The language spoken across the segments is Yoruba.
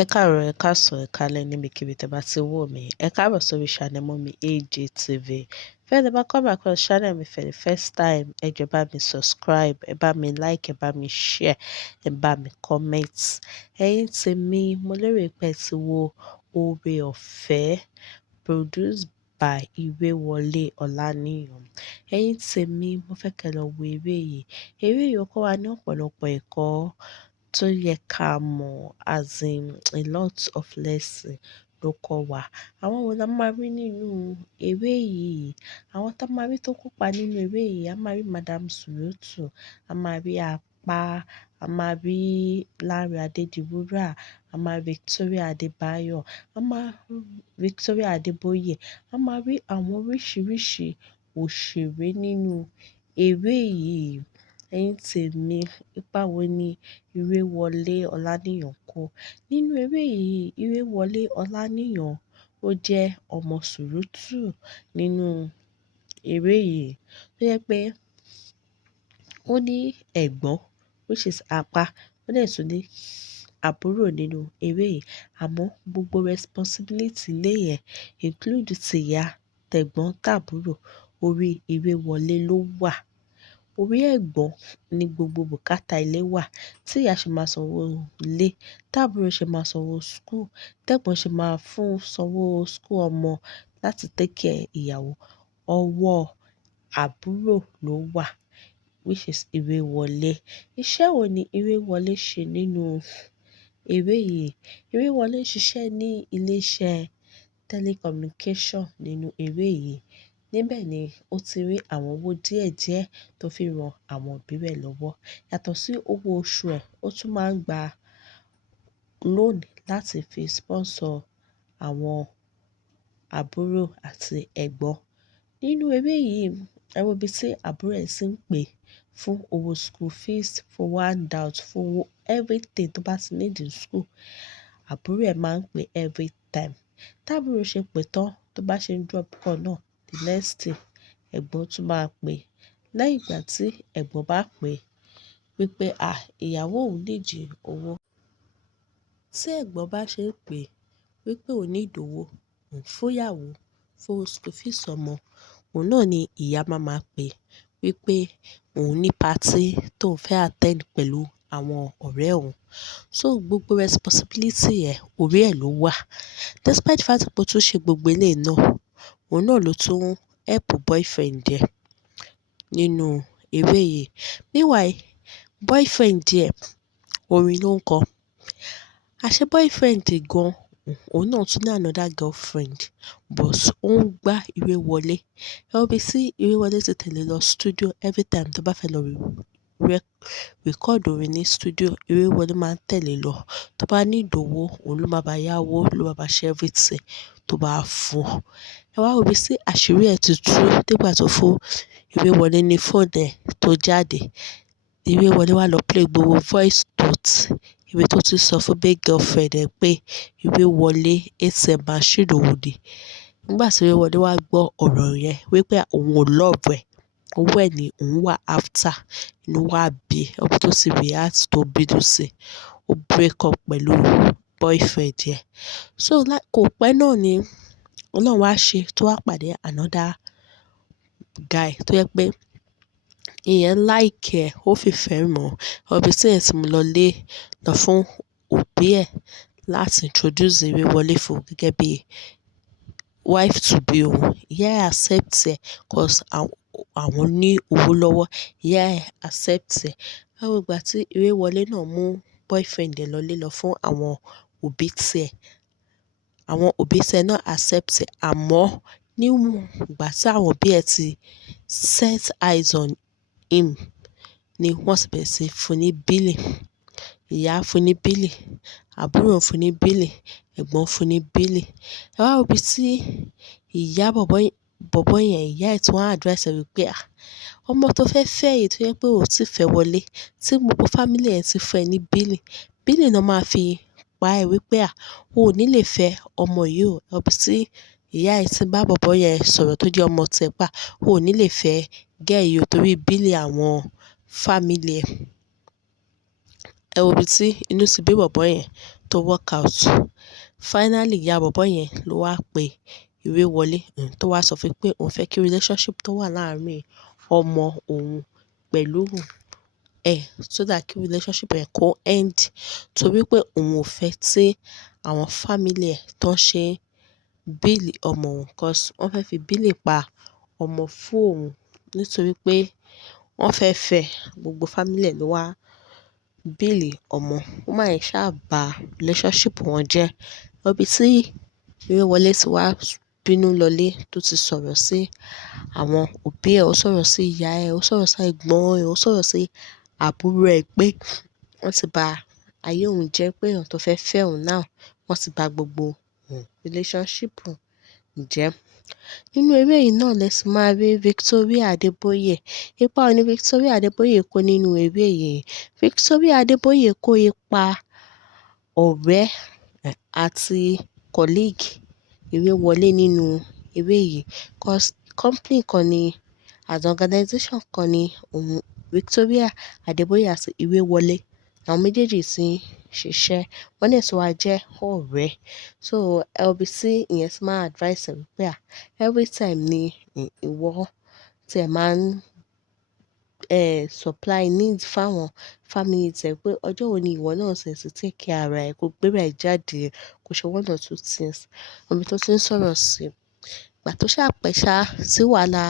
Ẹ káàárọ̀, ẹ káàsán, ẹ káalẹ́ níbikíbi tí ẹ bá ti wò mí. Ẹ káàbọ̀ sórí channel Mummy AJ TV. If you ever come across channel mi for the first time, ẹ jọ̀ọ́ bá mi subscribe, ẹ bá mi like, ẹ bá mi share, ẹ bá mi comment. Ẹ̀yin tèmi, mo lérò pé ẹ ti wo Oore-ọ̀fẹ́ produced by Ìrèwọlé Ọláníyan. Ẹ̀yin tèmi, mo fẹ́ kẹ́ lọ wo eré yìí. Eré yìí ó kọ́ wa ní ọ̀pọ̀lọpọ̀ ẹ̀kọ́ tó yẹ ká mọ̀, as in a lot of lesson ló kọ́ wa. Àwọn wo la máa rí nínú eré yìí? Àwọn tá máa rí tó kópa nínú eré yìí, a máa rí Madam Surutu, a máa rí Apá, a máa rí Lanre Adédiwúrà, a máa rí Victoria Adébáyọ̀, a máa rí Victoria Adébóyè, a máa rí àwọn oríṣiríṣi òṣèré nínú eré yìí. Ẹ̀yin tèmi, ipa wo ni Ìrèwọlé Ọláníyan kó? Nínú eré yìí, Ìrèwọlé Ọláníyan ó jẹ́ ọmọ Surutu nínú eré yìí. Tó jẹ́ pé ó ní ẹ̀gbọ́n, which is Apá, ó dẹ̀ tún ní àbúrò nínú eré yìí. Àmọ́ gbogbo responsibility ilé yẹn, include ti ìyá, tẹ̀gbọ́n, tàbúrò, orí Ìrèwọlé ló wà. Orí ẹ̀gbọ́n ni gbogbo bùkátà ilé wà. Tí ìyá ṣe máa sanwó ilé, tàbúrò ṣe máa sanwó school, tẹ̀gbọ́n ṣe máa sanwó school ọmọ láti take care ìyàwó. Ọwọ́ àbúrò ló wà, which is Ìrèwọlé. Iṣẹ́ wo ni Ìrèwọlé ṣe nínú eré yìí? Ìrèwọlé ń ṣiṣẹ́ ní ilé iṣẹ́ telecommunication nínú eré yìí. Níbẹ̀ ni ó ti rí àwọn owó díẹ̀díẹ̀ tó fi ran àwọn òbí rẹ̀ lọ́wọ́. Yàtọ̀ sí owó oṣù ẹ̀, ó tún máa ń gba loan láti fi sponsor àwọn àbúrò àti ẹ̀gbọ́n. Nínú eré yìí, ẹ wo ibi tí àbúrò ẹ̀ sì ń pè fún owó school fees, fún handout, fún owó everything tó bá ti need in school. Àbúrò ẹ̀ máa ń pè every time. Tàbúrò ṣe pé tán, tó bá ṣe ń drop call náà, the next thing, ẹ̀gbọ́n tún máa pè. Lẹ́yìn ìgbà tí ẹ̀gbọ́n bá pè wípé, ìyàwó òun need owó. Tí ẹ̀gbọ́n bá ṣe ń pè wípé òun need owó, fún ìyàwó, fún school fees ọmọ, òun náà ni ìyá máa pè wípé òun ní party tó ń fẹ́ attend pẹ̀lú àwọn ọ̀rẹ́ òun. So gbogbo responsibility ẹ̀, orí ẹ̀ ló wà. Despite the fact pé ó tún ṣe gbogbo eléyìí náà, òun náà ló tún help boyfriend ẹ̀ nínú eré yìí. Meanwhile, boyfriend ẹ̀, orin ló ń kọ. Àṣé boyfriend gan, òun náà tún ní another girlfriend, but ó ń gbá Ìrèwọlé. Ẹ wo ibi tí Ìrèwọlé ti tẹ̀lé lọ studio every time tó bá fẹ́ lọ record orin ní studio, Ìrèwọlé máa ń tẹ̀lé lọ. Tó bá need owó, òun ló máa bá yá owó, ló máa bá ṣe everything tó bá fún. Ẹ wá wo ibi tí àṣírí ẹ̀ ti tú nígbà tó fún Ìrèwọlé ní phone ẹ̀ tó jáde. Ìrèwọlé wá lọ play gbogbo voice note ibi tó ti sọ fún bae girlfriend ẹ̀ pé Ìrèwọlé ATM machine òun ni. Nígbà tí Ìrèwọlé wá gbọ́ ọ̀rọ̀ yẹn wípé òun ò love ẹ̀, owó ẹ̀ ni òun wà after, inú wá bí i. Ọmọ tó ti react tó bínú sí, ó break up pẹ̀lú boyfriend ẹ̀. So kò pẹ́ náà ni Ọlọ́run wá ṣe tó wá pàdé another guy tó jẹ́ pé ìyẹn like ẹ̀, ó fi ìfẹ́ mọ̀. Ẹ wo ibi tí ìyẹn ti mú lọ fún òbí ẹ̀ láti introduce Ìrèwọlé fún gẹ́gẹ́ bí wife to be òun. Ìyá ẹ̀ accept ẹ̀ 'cause àwọn ní owó lọ́wọ́. Ìyá ẹ̀ accept ẹ̀. Ẹ wo ìgbà tí Ìrèwọlé náà mú boyfriend ẹ̀ lọlé lọ fún àwọn òbí tiẹ̀. Àwọn òbí tiẹ̀ náà accept ẹ̀. Àmọ́ níwọ̀n ìgbà tí àwọn òbí ẹ̀ ti set eyes on him ni wọ́n ti bẹ̀rẹ̀ sí fún ní billing. Ìyá fún ní billing, àbúrò fún ní billing, ẹ̀gbọ́n fún ní billing. Ẹ wá wo ibi tí ìyá bọ̀bọ́ yẹn, ìyá ẹ̀ tún wá advice ẹ̀ wípé, ọmọ tó fẹ́ fẹ́ yìí tó jẹ́ pé ò tí fẹ́ wọlé, tí gbogbo family ẹ̀ ti fún ẹ ní billing, billing náà máa fi pa ẹ́ wípé, o ò ní lè fẹ́ ọmọ yìí o. Ẹ wo ibi tí ìyá ẹ̀ ti bá bọ̀bọ́ yẹn sọ̀rọ̀ tó jẹ́ ọmọ tiẹ̀ pé, o ò ní lè fẹ́ girl yìí o torí billing àwọn family ẹ̀. Ẹ wo ibi tí inú ti bí bọ̀bọ́ yẹn tó work out. Finally ìyá bọ̀bọ́ yẹn ló wá pe ìwé wọlé, tó wá sọ fún pé òun fẹ́ kí relationship tó wà láàárín ọmọ òun pẹ̀lú ẹ̀ so that kí relationship yẹn kó end torí pé òun ò fẹ́ tí àwọn family ẹ̀ tó ń ṣe bill ọmọ òun 'cause wọ́n fẹ́ fi bill pa ọmọ fún òun nítorí pé wọ́n fẹ́ fẹ́ gbogbo family ẹ̀ ló wá bill ọmọ. Woman yẹn ṣá ba relationship wọn jẹ́. Ibi tí Ìrèwọlé ti wá bínú lọlé tó ti sọ̀rọ̀ sí àwọn òbí ẹ̀, ó sọ̀rọ̀ sí ìyá ẹ̀, ó sọ̀rọ̀ sí ẹ̀gbọ́n ẹ̀, ó sọ̀rọ̀ sí àbúrò ẹ̀ pé wọ́n ti ba ayé òun jẹ́ pé èèyàn tó fẹ́ fẹ́ òun náà wọ́n ti ba gbogbo relationship òun jẹ́. Nínú eré yìí náà lẹ sì máa rí Victoria Adébóyè. Ipa wo ni Victoria Adébóyè kó nínú eré yìí? Victoria Adébóyè kó ipa ọ̀rẹ́ àti colleague Ìrèwọlé nínú eré yìí 'cause company kan ni as organization kan ni Victoria Adébóyè àti Ìrèwọlé àwọn méjèèjì tí ń ṣiṣẹ́. Wọ́n dẹ̀ tún wá jẹ́ ọ̀rẹ́. So ibi tí ìyẹn ti máa advice ẹ̀ wípé every time ni ìwọ tí ẹ máa ń supply needs fáwọn family tẹ pé ọjọ́ wo ni ìwọ náà ṣe ti take care ara ẹ kó gbéra ẹ jáde kó ṣe one or two things. Ibi tó ti ń sọ̀rọ̀ sí. Ìgbà tó ṣá pẹ́ ṣá tí wàhálà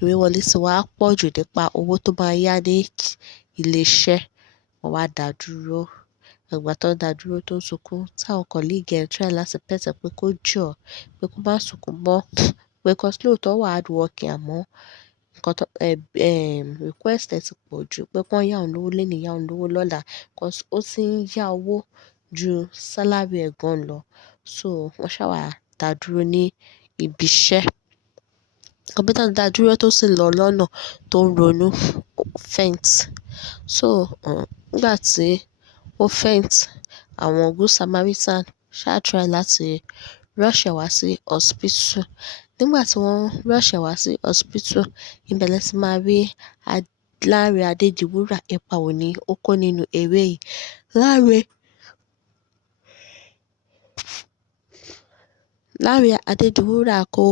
Ìrèwọlé ti wá pọ̀ jù nípa owó tó máa yá ní ilé iṣẹ́, wọ́n wá dà dúró. Ìgbà tó dà dúró tó ń sunkún táwọn colleague ẹ̀ try láti pet ẹ̀ pé kó jọ̀ọ́ pé kó má sunkún mọ́ pé 'cause lóòótọ́ wà hardworking àmọ́ nǹkan tó request ẹ̀ ti pọ̀ jù pé kí wọ́n yá òun lówó léni yá òun lówó lọ́la 'cause ó ti ń yá owó ju salary ẹ̀ gan lọ. So wọ́n ṣá wá dà dúró ní ibi iṣẹ́. Kọ̀mpútà dà dúró tó sì lọ lọ́nà tó ń ronú faint. So nígbà tí ó faint, àwọn Good Samaritan ṣá try láti rush ẹ̀ wá sí hospital. Nígbà tí wọ́n rush ẹ̀ wá sí hospital, ibẹ̀ lẹ ti máa rí Láńrè Adédiwúrà. Ipa wo ni ó kó nínú eré yìí? Láńrè Adédiwúrà kó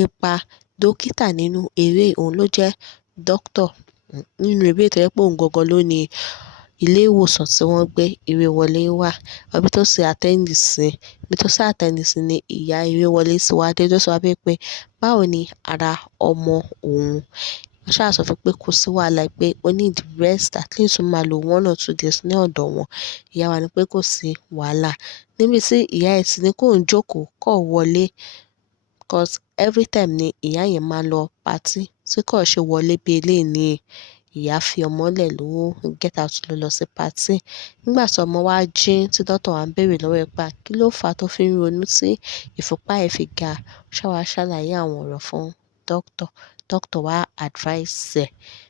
ipa dókítà nínú eré yìí. Òun ló jẹ́ doctor nínú eré tó jẹ́ pé òun gangan ló ní ilé ìwòsàn tí wọ́n gbé Ìrèwọlé wà. Ibi tó ti attend sí, ibi tó ti attend sí ni ìyá Ìrèwọlé ti wá dé tó sọ wá pé báwo ni ara ọmọ òun. Wọ́n ṣá sọ fún pé kò sí wàhálà pé ó need rest at least ó máa lo 1 or 2 days ní ọ̀dọ̀ wọn. Ìyá wa ní pé kò sí wàhálà. Níbi tí ìyá ẹ̀ ti ní kó ń jókòó kó wọlé 'cause every time ni ìyá yẹn máa ń lọ party tí kò ṣe wọlé bí eléyìí ni ìyá fi ọmọ lẹ̀ ló get out lọ sí party. Nígbà tí ọmọ wá jí tí doctor wá ń béèrè lọ́wọ́ ẹ̀ pé kí ló fà á tó fi ń ronú tí ìfúnpá ẹ̀ fi ga. Ó ṣá wá ṣàlàyé àwọn ọ̀rọ̀ fún doctor. Doctor wá advice ẹ̀.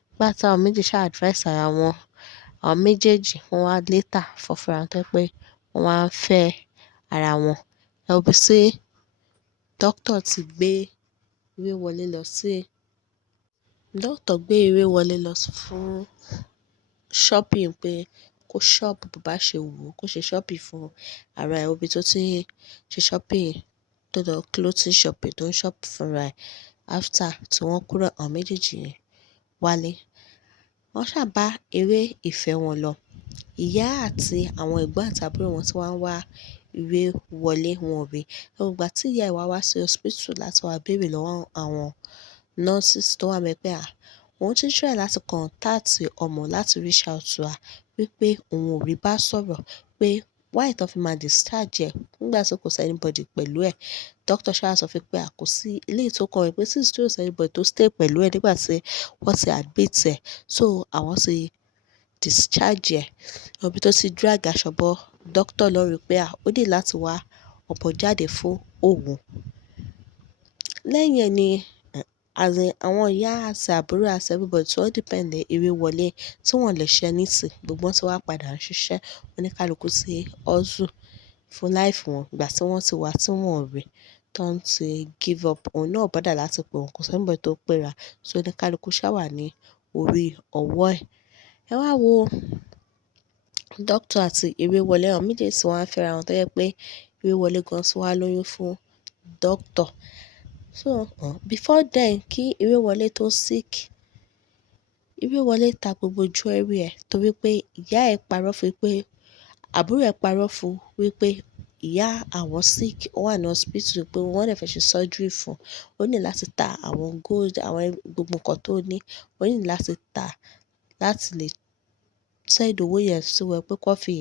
Nígbà tí àwọn méjì ṣá advice ara wọn, àwọn méjèèjì wọ́n wá later fọ́ fúnra wọn tó jẹ́ pé wọ́n wá ń fẹ́ ara wọn. Ibi tí doctor ti gbé Ìrèwọlé lọ sí, doctor gbé Ìrèwọlé lọ fún shopping pé kó shop bó bá ṣe wù ú, kó ṣe shopping fún ara ẹ̀. Ibi tó ti ń ṣe shopping tó lọ clothing shopping tó ń shop fúnra ẹ̀. After tí wọ́n kúrò àwọn méjèèjì wálé, wọ́n ṣá bá eré ìfẹ́ wọn lọ. Ìyá àti àwọn ẹ̀gbọ́n àti àbúrò wọn tí wọ́n wá Ìrèwọlé wọn ò rí. Ìgbà tí ìyá ẹ̀ wá sí hospital láti wá béèrè lọ́wọ́ àwọn nurses tó wà ńbẹ̀ pé òun ti try láti contact ọmọ láti reach out to her wípé òun ò rí bá sọ̀rọ̀ pé why tó fi máa discharge ẹ̀ nígbà tí kò sí anybody pẹ̀lú ẹ̀. Doctor ṣá sọ fún pé kò sí eléyìí tó kàn pé since tí ò sí anybody tó stay pẹ̀lú ẹ̀ nígbà tí wọ́n ti admit ẹ̀ so àwọn ti discharge ẹ̀. Ibi tó ti drag aṣọ bọ́ doctor lọ́rùn pé ó need láti wá ọmọ jáde fún òun. Lẹ́yìn ẹ̀ ni àwọn ìyá àti àbúrò àti everybody tí wọ́n depend lé Ìrèwọlé tí wọ́n lè ṣe anything gbogbo wọn ti wá padà ń ṣiṣẹ́. Oníkálukú ti hustle fún life wọn. Ìgbà tí wọ́n ti wá tí wọ́n ò rí tó ń ti give up. Òun náà bother láti pè wọ́n kò sí anybody tó péra. So oníkálukú ṣá wà ní orí ọwọ́ ẹ̀. Ẹ wá wo Doctor àti Ìrèwọlé àwọn méjèèjì wá ń fẹ́ra wọn tó jẹ́ pé Ìrèwọlé gan tún wá lóyún fún Doctor. So before then kí Ìrèwọlé tó sick, Ìrèwọlé ta gbogbo jewelry ẹ̀ torí pé ìyá ẹ̀ parọ́ fún pé àbúrò ẹ̀ parọ́ fún wípé ìyá àwọn sick, ó wà ní hospital pé wọ́n dẹ̀ fẹ́ ṣe surgery fún. Ó ní láti ta àwọn gold, àwọn gbogbo nǹkan tó ní, ó ní láti ta láti lè send owó yẹn sí wọn pé kó fi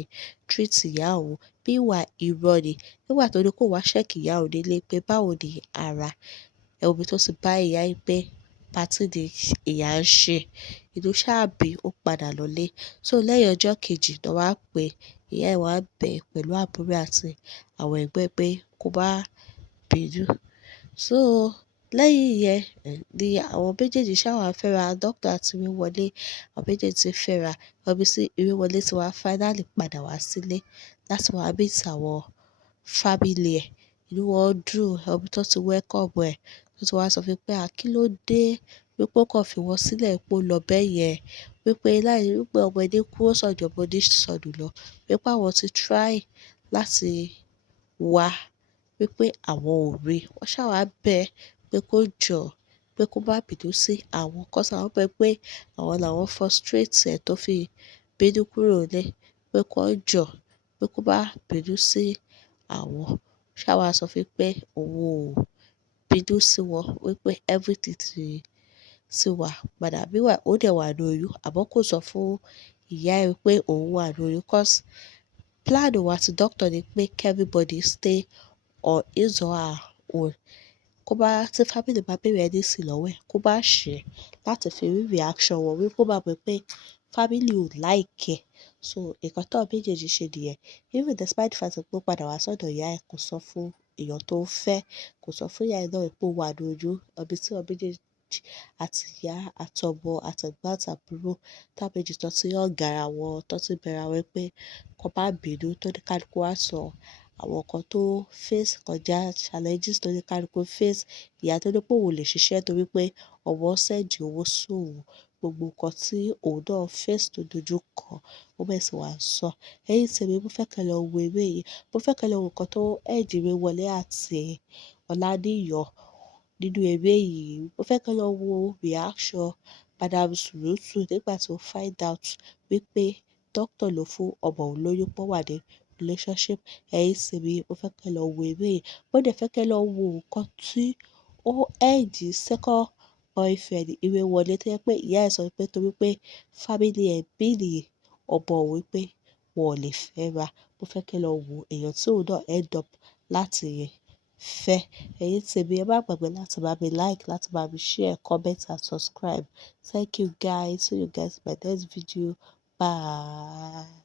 treat ìyá òun. Bí ìwà irọ́ ni. Nígbà tó ní kó wá check ìyá òun nílé pé báwo ni ara, ẹ wo ibi tó ti bá ìyá yìí pé party ni ìyá ń ṣe. Inú ṣá bí ó padà lọlé. So lẹ́yìn ọjọ́ kejì ló wá pé ìyá ẹ̀ wá bẹ̀ pẹ̀lú àbúrò àti àwọn ẹ̀gbọ́n pé kó bá bínú. So lẹ́yìn yẹn ni àwọn méjèèjì ṣá wá fẹ́ra, Doctor àti Ìrèwọlé, àwọn méjèèjì ti fẹ́ra. Ọbí sí Ìrèwọlé ti wá finally padà wá sílé láti wá meet àwọn family ẹ̀. Inú wọn dùn, ọbí tó ti welcome ẹ̀, tó ti wá sọ fún pé kí ló dé wípé ó kàn fi wọ́n sílẹ̀ pé ó lọ bẹ́ẹ̀ yẹn. Wípé láì wípé ọmọdé kú ó sàn ju ọmọdé sọnù lọ. Wípé àwọn ti try láti wá, wípé àwọn ò rí. Wọ́n ṣá wá bẹ̀ pé kó jọ̀, pé kó má bínú sí àwọn. Cause àwọn mọ̀ pé àwọn làwọn frustrate ẹ̀ tó fi bínú kúrò nílé. Pé kó jọ̀, pé kó má bínú sí àwọn. Ṣá wá sọ fún pé òun ò bínú sí wọn, wípé everything ti wà padà bí wà. Ó dẹ̀ wà ní oyún, àmọ́ kò sọ fún ìyá ẹ̀ wípé òun wà ní oyún. Cause plan òun àti Doctor ni pé kí everybody stay on his or her own. Kó bá tí family bá bẹ̀rẹ̀ anything lọ́wọ́ ẹ̀, kó bá ṣe láti fi rí reaction wọn wípé ó bá mọ̀ pé family ò like ẹ̀. So nǹkan tó méjèèjì ṣe nìyẹn. Even despite the fact pé ó padà wá sọ́dọ̀ ìyá ẹ̀, kò sọ fún èèyàn tó ń fẹ́, kò sọ fún ìyá ẹ̀ náà wípé ó wà ní oyún. Ọbí tí àwọn méjèèjì àti ìyá àtọmọ àtẹ̀gbọ́n àtàbúrò táwọn méjì tó ti hug ara wọn, tó ti bẹ̀ra wọn pé kó má bínú, tó ní kálukú wá sọ àwọn nǹkan tó face kọjá, challenges tó ní kálukú face. Ìyá tó ní pé òun ò lè ṣiṣẹ́ torí pé ọmọ send owó sóun. Gbogbo nǹkan tí òun náà face tó dojú kọ, ó bẹ́ẹ̀ sì wá sọ. Ẹ̀yin tèmi, mo fẹ́ kí ẹ lọ wo eré yìí. Mo fẹ́ kí ẹ lọ wo nǹkan tó end Ìrèwọlé àti Ọláníyọ̀ nínú eré yìí. Mo fẹ́ kí ẹ lọ wo reaction Madam Surutu nígbà tí ó find out wípé Doctor ló fún ọmọ òun lóyún pé ó wà ní relationship. Ẹ̀yin tèmi, mo fẹ́ kí ẹ lọ wo eré yìí. Mo dẹ̀ fẹ́ kí ẹ lọ wo nǹkan tí ó end second boyfriend Ìrèwọlé tó jẹ́ pé ìyá ẹ̀ sọ pé torí pé family ẹ̀ bíìlì ọmọ òun wípé wọn ò lè fẹ́ra. Mo fẹ́ kí ẹ lọ wo èèyàn tí òun náà end up láti fẹ́. Ẹ̀yin tèmi, ẹ má gbàgbé láti bá mi like, láti bá mi share, comment and subscribe. Thank you guys. See you guys in my next video. Bye.